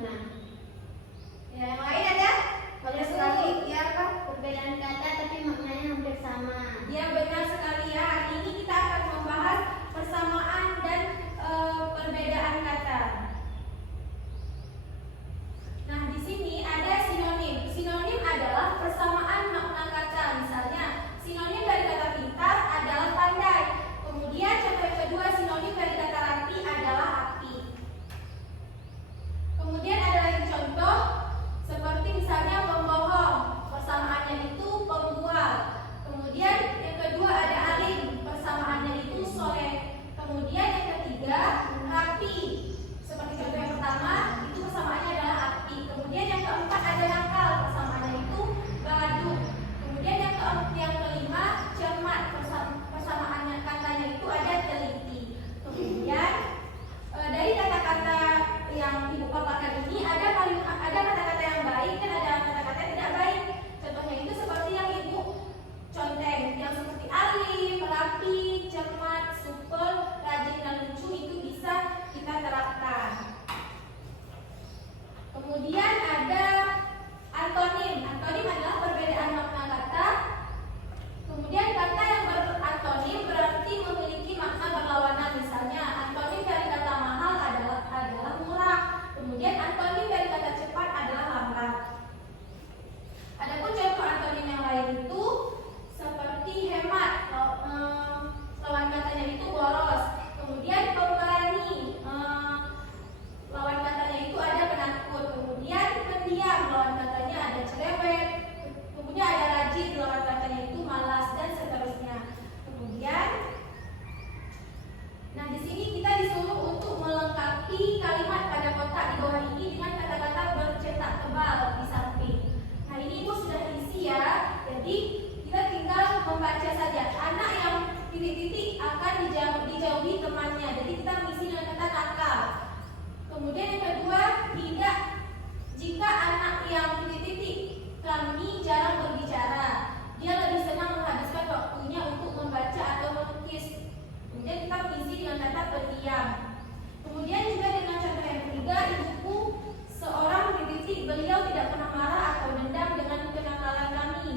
makna. Ya, yang lain ada? Banyak sekali. Ya, apa? Perbedaan kata tapi maknanya hampir sama. Ya, benar sekali ya. Hari ini kita akan membahas persamaan dan perbedaan kata. Nah, di sini ada sinonim. Sinonim adalah persamaan makna kata. Misalnya, sinonim dari kata pintar adalah pandai. Kemudian contoh yang kedua, sinonim dari kata rapi adalah api. Kemudian ada lagi contoh seperti misalnya pembohong, persamaannya itu pembual. Kemudian yang kedua ada alim, persamaannya itu soleh. Kemudian yang ketiga rapi, seperti contoh yang pertama itu persamaannya adalah api. Kemudian yang keempat ada nakal, persamaannya itu baladuk. Kemudian yang kelima cermat, persamaannya katanya itu ada teliti. Kemudian dari kata-kata yang ibu paparkan ini ada kata-kata yang baik dan ada kata-kata yang tidak baik. Contohnya itu seperti yang ibu conteng, yang seperti alim, rapi, cermat, supel, rajin dan lucu itu bisa kita terapkan. Kemudian ada antonim. Antonim adalah perbedaan makna kata. Kemudian kata yang berantonim berarti memiliki makna berlawanan. Misalnya antonim dari kata mahal adalah murah. Kemudian antonim dari kata cepat adalah lambat. Adapun contoh antonim yang lain itu seperti hemat, lawan katanya itu boros. Kemudian pemberani, lawan katanya itu ada penakut. Kemudian pendiam, lawan katanya ada cerewet. Kemudian ada rajin, lawan katanya itu malas, dan seterusnya. Kemudian, nah di sini kita disuruh untuk melengkapi kalimat pada kotak di bawah ini dengan kata-kata bercetak tebal di samping. Nah ini ibu sudah isi ya. Jadi kita tinggal membaca saja. Anak yang titik-titik akan dijauhi temannya. Jadi kita mengisi dengan kata nakal. Kemudian yang kedua, tidak. Jika anak yang titik-titik, kami jarang berbicara. Dia lebih senang menghabiskan waktunya untuk membaca atau melukis. Kemudian kita mengisi dengan kata pendiam. Kemudian juga dengan contoh yang ketiga, ibuku seorang titik-titik, beliau tidak pernah marah atau dendam dengan kenakalan kami.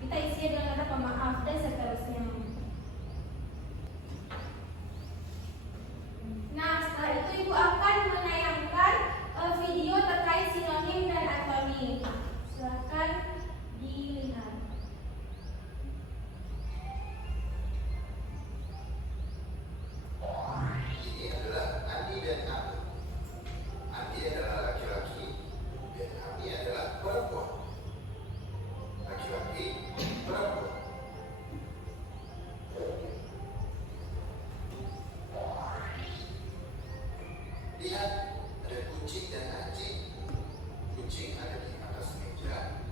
Kita isi dengan kata pemaaf dan seterusnya. Nah, setelah itu ibu akan menayangkan video terkait sinonim dan antonim. Silakan dilihat. Ini adalah Andi dan Abi. Andi adalah laki-laki dan Abi adalah perempuan. Laki-laki, perempuan. Lihat, ada kucing dan anjing. Kucing ada di atas meja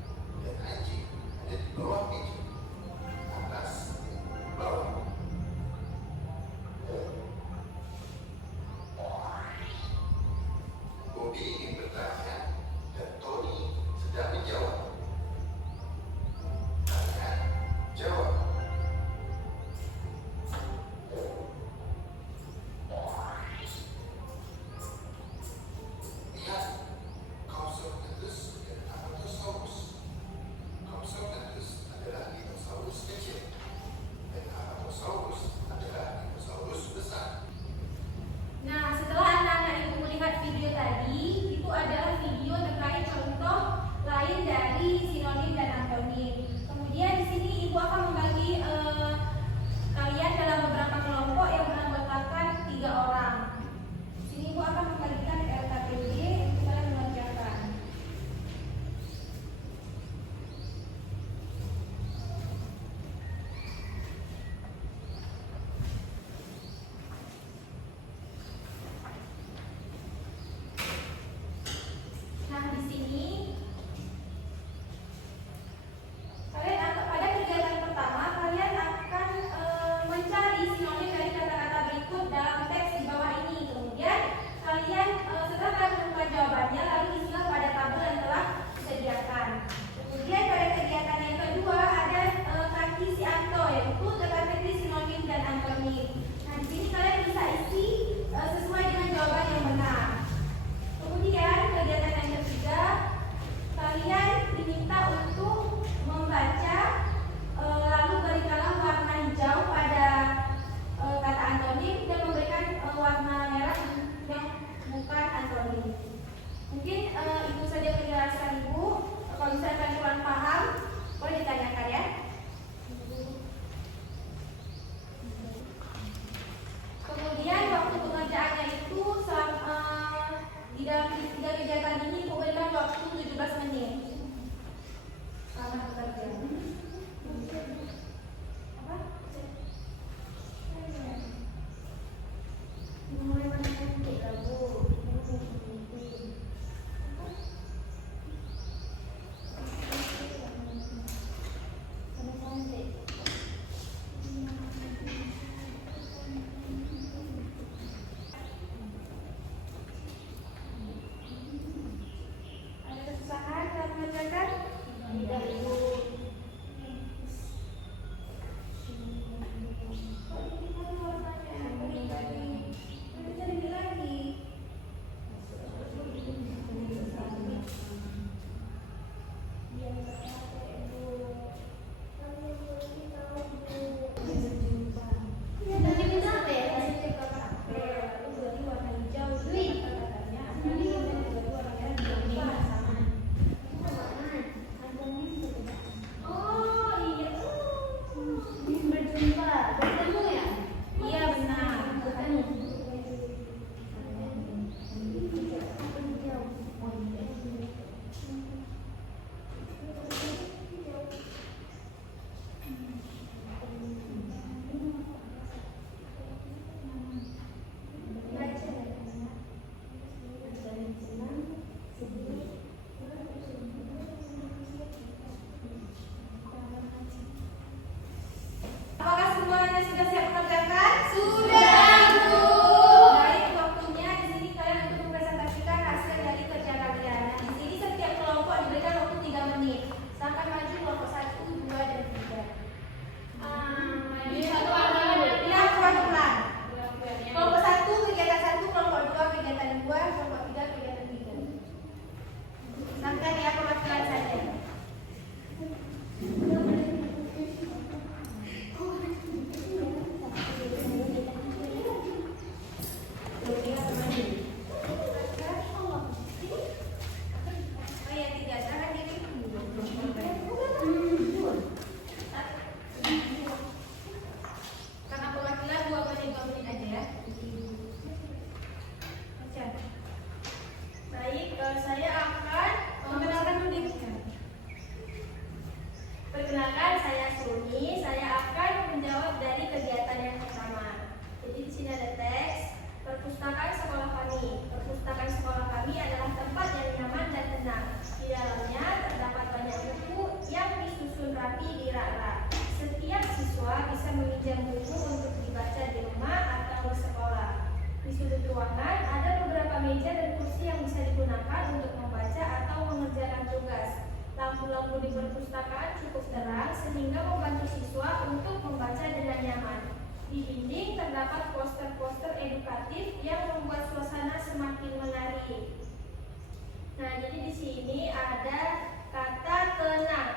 dan anjing ada di bawah meja. Atas, bawah. Bobby ingin bertanya dan Tony sedang menjawab. Tanya, jawab. Lihat, Compsognathus dan Apatosaurus. Compsognathus adalah dinosaurus kecil dan Apatosaurus adalah dinosaurus besar. Nah, setelah anak-anak ibu melihat video tadi, itu adalah video Mungkin itu saja penjelasan Ibu. Kalau misalkan kurang paham, boleh ditanyakan ya. Kemudian waktu pengerjaannya itu di dalam tiga kegiatan ini Ibu berikan waktu 17 menit. Selamat bekerja. Apa? Mulai mana nanti Bu? Ada kesusahan dalam mengerjakan? Tidak, Ibu. Apakah semuanya sudah siap mengerjakan? Sudah, Bu. Baik, waktunya di sini kalian untuk mempresentasikan hasil dari kerja kalian. Nah, di sini setiap kelompok diberikan waktu 3 menit. Sampai maju kelompok 1, 2, dan 3. Ya, pelan-pelan. Kelompok 1 kegiatan 1, kelompok 2 kegiatan 2, kelompok 3 kegiatan 3. Sampai ya perwakilan saja. Karena perwakilan 2 menit aja ya. Baik, saya akan memperkenalkan dulu diri saya. Perkenalkan, saya Suni. Saya akan menjawab dari kegiatan yang pertama. Jadi di sini ada teks perpustakaan sekolah kami. Perpustakaan sekolah kami adalah tempat yang nyaman dan tenang. Di dalamnya terdapat banyak buku yang disusun rapi di rak-rak. Setiap siswa bisa meminjam buku untuk dibaca di rumah atau di sekolah. Di sudut ruangan ada beberapa meja dan kursi yang bisa digunakan untuk membaca atau mengerjakan tugas. Lampu-lampu di perpustakaan cukup terang sehingga membantu siswa untuk membaca dengan nyaman. Di dinding terdapat poster-poster edukatif yang membuat suasana semakin menarik. Nah, jadi di sini ada kata tenang.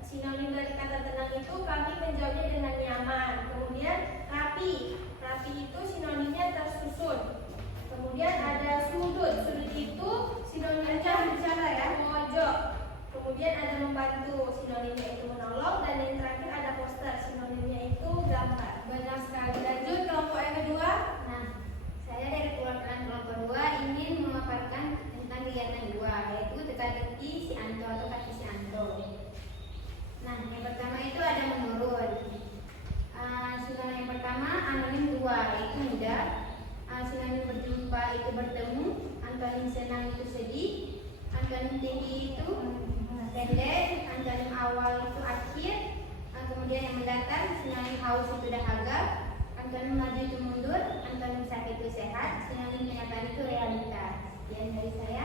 Sinonim dari kata tenang itu kami menjawabnya dengan nyaman. Kemudian rapi. Rapi itu sinonimnya tersusun. Kemudian ada sudut. Sudut itu sinonimnya bicara ya, mojok. Kemudian ada membantu. Sinonimnya itu menolong. Dan yang terakhir ada poster. Sinonimnya itu gambar. Banyak sekali. Lanjut kelompok yang kedua. Nah, saya dari perwakilan kelompok 2 ingin memaparkan tentang kegiatan 2, yaitu teka-teki si Anto atau kaki si Anto. Nah, yang pertama itu ada menurun. Sinonim yang pertama anonim 2, yaitu mudah. Sinonim berjumpa itu bertemu. Antonim senang itu sedih. Antonim tinggi itu pendek. Antonim awal itu akhir. Kemudian yang mendatang, sinonim haus itu dahaga. Antonim maju itu mundur. Antonim sakit itu sehat. Sinonim kenyataan itu realitas. Sekian dari saya.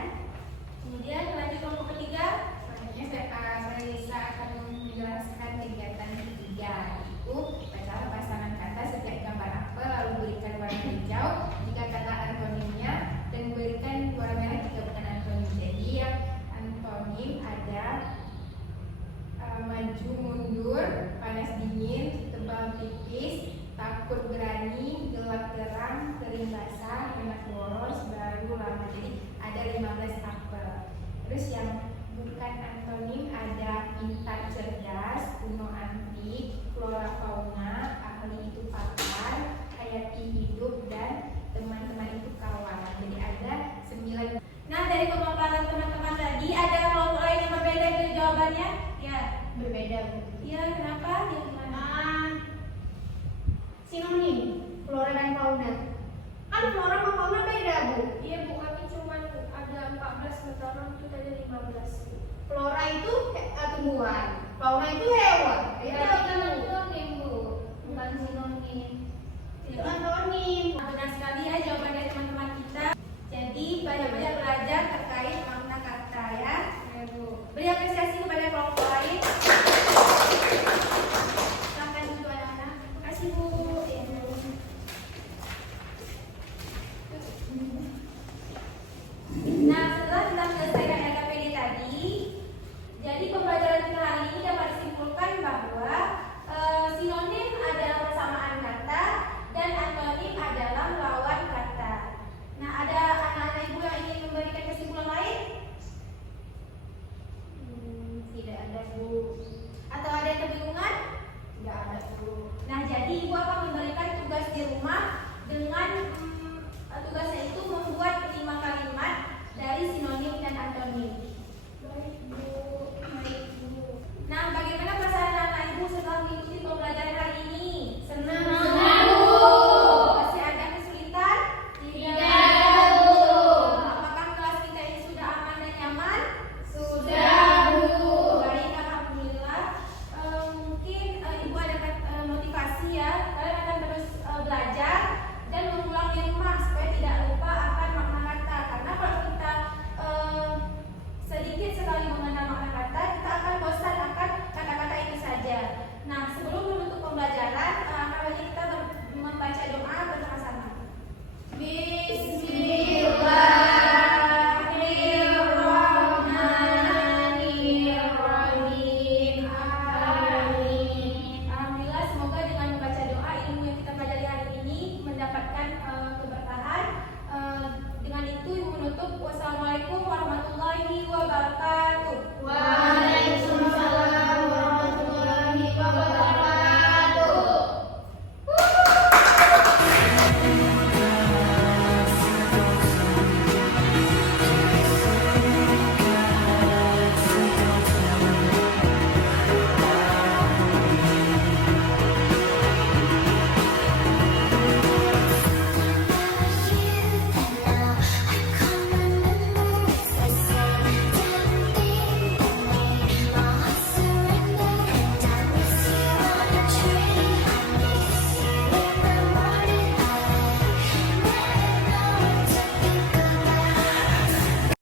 Kemudian lanjut kelompok ketiga. Selanjutnya saya Lisa akan menjelaskan kegiatan ketiga, yaitu bacalah pasangan kata setiap gambar apel, lalu berikan warna hijau jika kata antonimnya, dan berikan warna merah jika bukan antonim. Jadi yang antonim ada maju mundur, panas dingin, tebal tipis, takut berani, gelap terang, kering basah, enak boros, baru lama. Jadi ada 15 apel. Terus yang bukan antonim ada intan cerdas, kuno antik, flora fauna, ahli itu pakar, hayati hidup, dan teman-teman itu kawan. Jadi ada 9. Nah, dari pemaparan teman-teman tadi ada kelompok lain yang berbeda dari jawabannya? Ya. Berbeda. Iya, kenapa? Yang mana? Sinonim flora dan fauna. Kan flora sama fauna beda, Bu. Iya, Bu, kami cuma ada 14, sementara itu tadi 15. Flora itu tumbuhan, fauna itu hewan. Itu Iya, antonim, Bu. Bukan sinonim. Itu Iya. antonim. Benar sekali ya jawaban dari teman-teman kita. Jadi banyak-banyak